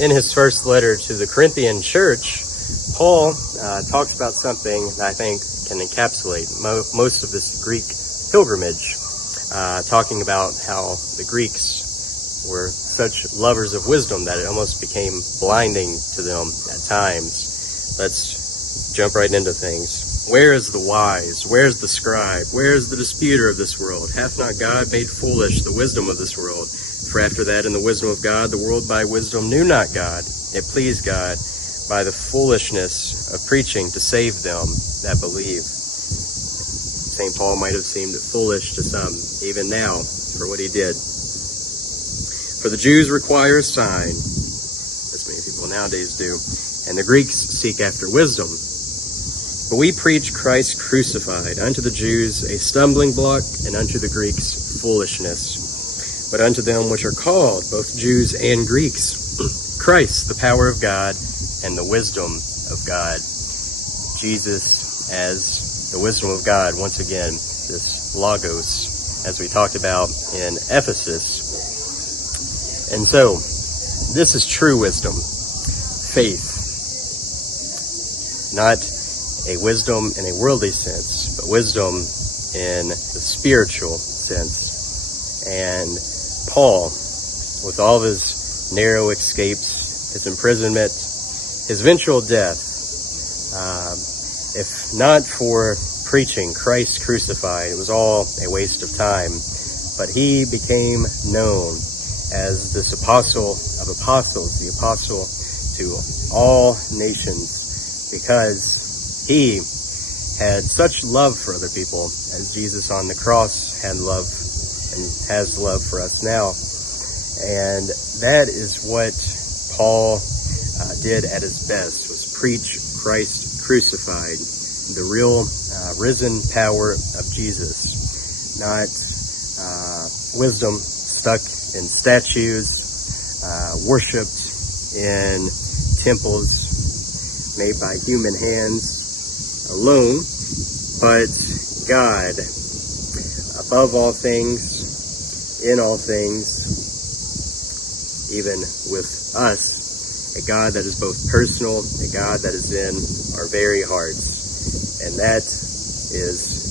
In his first letter to the Corinthian church, Paul talks about something that I think can encapsulate most of this Greek pilgrimage, talking about how the Greeks were such lovers of wisdom that it almost became blinding to them at times. Let's jump right into things. Where is the wise? Where is the scribe? Where is the disputer of this world? Hath not God made foolish the wisdom of this world? For after that, in the wisdom of God, the world by wisdom knew not God. It pleased God by the foolishness of preaching to save them that believe. St. Paul might have seemed foolish to some, even now, for what he did. For the Jews require a sign, as many people nowadays do, and the Greeks seek after wisdom. But we preach Christ crucified, unto the Jews a stumbling block, and unto the Greeks foolishness. But unto them which are called, both Jews and Greeks, Christ, the power of God, and the wisdom of God. Jesus as the wisdom of God, once again, this Logos, as we talked about in Ephesus. And so, this is true wisdom, faith. Not a wisdom in a worldly sense, but wisdom in the spiritual sense. And Paul, with all of his narrow escapes, his imprisonment, his eventual death, if not for preaching Christ crucified, it was all a waste of time. But he became known as this apostle of apostles, the apostle to all nations, because he had such love for other people as Jesus on the cross had love and has love for us now. And that is what Paul did at his best, was preach Christ crucified, the real risen power of Jesus, not wisdom stuck in statues, worshipped in temples made by human hands alone, but God, above all things, in all things, even with us, a God that is both personal, a God that is in our very hearts. And that is